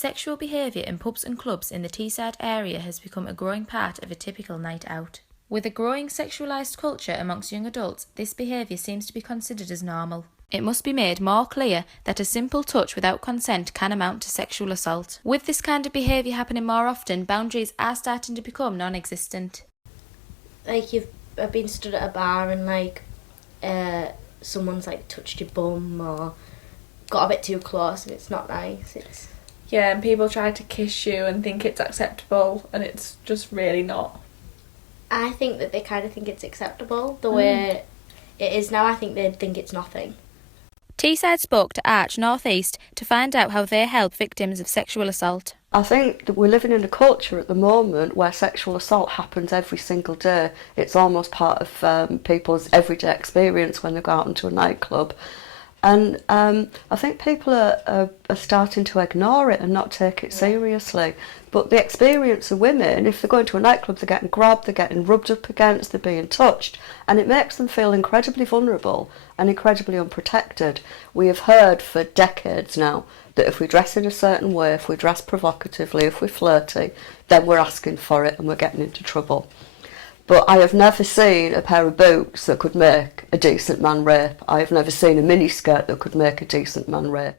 Sexual behaviour in pubs and clubs in the Teesside area has become a growing part of a typical night out. With a growing sexualised culture amongst young adults, this behaviour seems to be considered as normal. It must be made more clear that a simple touch without consent can amount to sexual assault. With this kind of behaviour happening more often, boundaries are starting to become non-existent. Like, I've been stood at a bar and someone's touched your bum or got a bit too close and it's not nice. Yeah, and people try to kiss you and think it's acceptable, and it's just really not. I think that they kind of think it's acceptable. The way it is now, I think they'd think it's nothing. Teesside spoke to Arch North East to find out how they help victims of sexual assault. I think that we're living in a culture at the moment where sexual assault happens every single day. It's almost part of people's everyday experience when they go out into a nightclub. And I think people are starting to ignore it and not take it seriously. But the experience of women, if they're going to a nightclub, they're getting grabbed, they're getting rubbed up against, they're being touched, and it makes them feel incredibly vulnerable and incredibly unprotected. We have heard for decades now that if we dress in a certain way, if we dress provocatively, if we're flirty, then we're asking for it and we're getting into trouble. But I have never seen a pair of boots that could make a decent man rape. I have never seen a miniskirt that could make a decent man rape.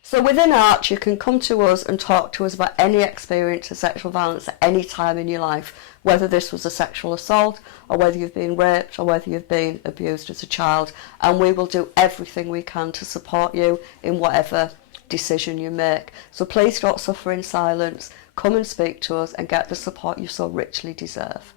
So within Arch, you can come to us and talk to us about any experience of sexual violence at any time in your life, whether this was a sexual assault or whether you've been raped or whether you've been abused as a child, and we will do everything we can to support you in whatever decision you make. So please don't suffer in silence. Come and speak to us and get the support you so richly deserve.